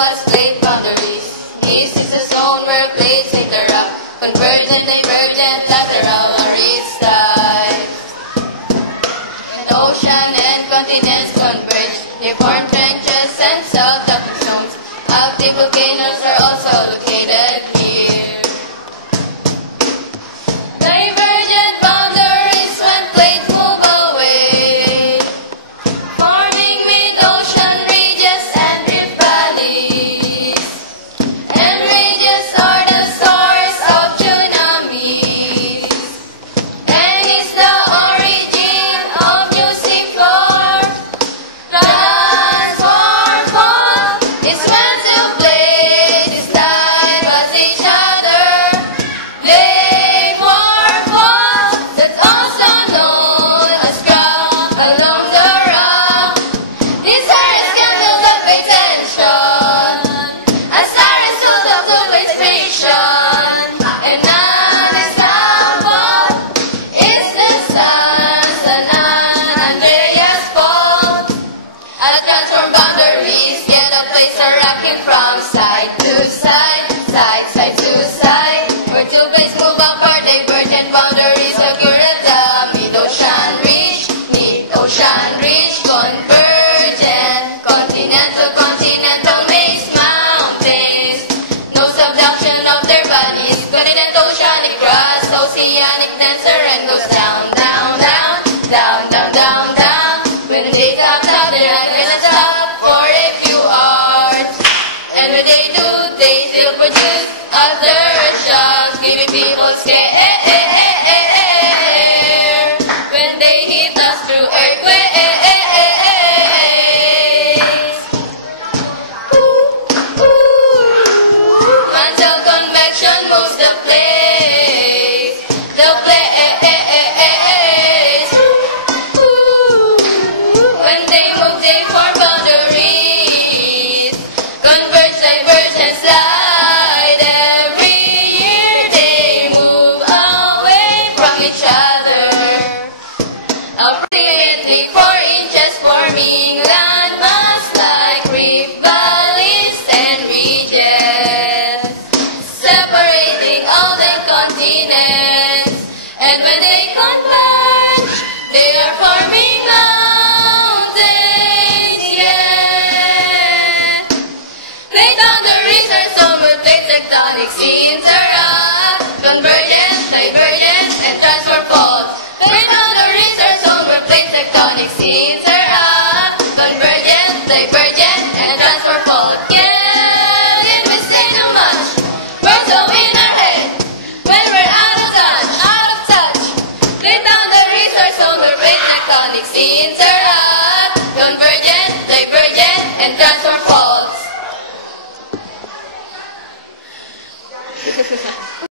was plate boundaries. East is a zone where plates interact. Convergent, divergent, lateral, or east side. And ocean and continents converge. They form trenches and subducting zones. Active volcanoes are also located here. Divergent boundaries when plates move away, forming mid-ocean ridges and rift valleys. And ridges are the source of tsunamis, and is the origin of new seafloor. Transform fault is when two plates slide past each other. Blade war fault, that's also known as ground along the rock. These are scheduled of tension as a result of fluid friction. And non-example is the San Andreas fault. At transform boundaries, get a place are rocking from side to side, side to side. Where two plates move apart, divergent boundaries occur at the mid-ocean ridge, convergent, continent to continental maze mountains. No subduction of their bodies, continent oceanic crust, oceanic denser and goes down, down, down, down, down, down, down. When they top out, they're not gonna stop for a few hours. And when they do, they still produce other shocks, giving people scare. When they hit us through earthquakes. Until convection moves the place. When they move, they form boundaries. Converge, diverge, and slide. Every year they move away from each other. Approximately 4 inches, forming landmass like rift valleys and ridges, separating all the continents. And when they converge, they are forming mountains, yeah. Plate boundaries are somewhere plate tectonic scenes are up. Convergent, divergent, and transfer fault. Plate boundaries are somewhere plate tectonic scenes are up. Convergent, divergent, and transfer fault. Yeah, did we say too much? We're so in our head when we're out of touch. Plate boundaries are somewhere plate tectonic scenes are up. Convergent, divergent, and transfer